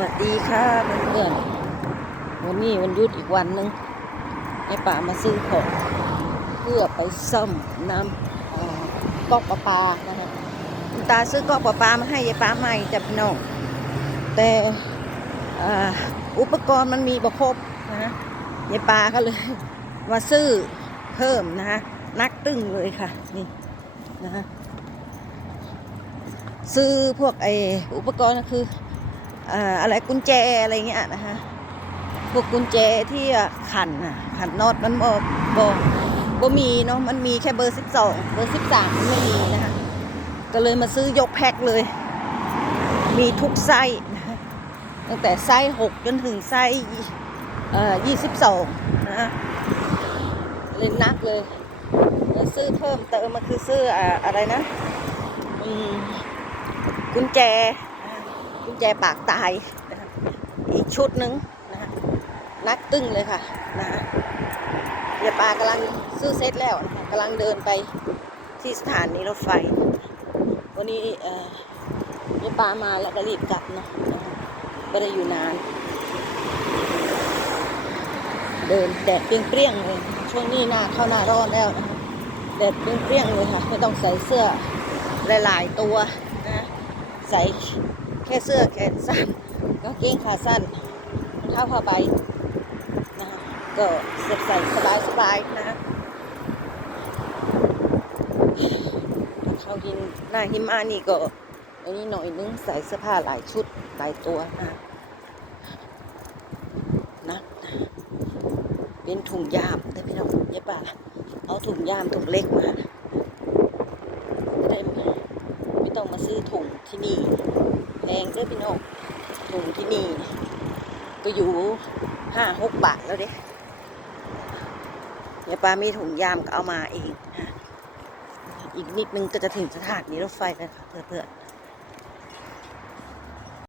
วัสดีค่ะเพื่อนๆวันนี้วันหยุดอีกวันหนึ่งให้ป่ามาซื้อของเพื่อไปซ่อมน้ำก๊อกประปานะคะคุณตาซื้อก๊อกประปามาให้ยายป้าใหม่จับน้องแต่อุปกรณ์มันมีบ่ครบนะฮะยายป้าก็เลยมาซื้อเพิ่มนะฮะนักตึงเลยค่ะนี่นะฮะซื้อพวกไออุปกรณ์ก็คือ อะไรกุญแจอะไรเงี้ยนะคะพวกกุญแจที่ขันน่ะขันน็อตมันบ่บ่บ่มีเนาะมันมีแค่เบอร์สิบสองเบอร์สิบสามไม่มีนะคะก็เลยมาซื้อยกแพ็คเลย มีทุกไส้นะคะตั้งแต่ไส้หกจนถึงไส้เอ่อยี่สิบสองนะคะเลยนักเลยแล้วซื้อเพิ่มเติมมาคือซื้ออะไรนะกุญแจ กุญแจปากตายนะคะอีกชุดหนึ่งนะคะนักตึ้งเลยค่ะนะฮะเดี๋ยวปากำลังซื้อเซตแล้วกำลังเดินไปที่สถานีรถไฟ วันนี้เอ่อเดี๋ยวปามาแล้วก็รีบกลับเนาะไม่ได้อยู่นาน เดินแดดเปรี้ยงๆเลยช่วงนี้หน้าเข้าหน้าร้อนแล้วนะคะแดดเปรี้ยงๆเลยค่ะ ไม่ต้องใส่เสื้อหลายๆตัว ใส่แค่เสื้อแขนสั้นกางเกงขาสั้นเท้าผ้าใบนะคะก็เสียบใส่สบายสบายๆนะคะเขาหินหน้าหิมะนี่ก็อันนี้หน่อยนึงใส่เสื้อผ้าหลายชุดหลายตัวนะนะเป็นถุงยามแต่พี่น้องเย็บป่ะเอาถุงยามถุงเล็กมาได้ไม่ไม่ ต้องมาซื้อถุงที่นี่แพงด้อพี่น้องถุงที่นี่ ก็อยู่ห้าหกบาทแล้วเด้เนี่ยปามีถุงยามก็เอามาเองนะอีกนิดนึงก็จะถึงสถานีรถไฟแล้วค่ะเพื่อนๆ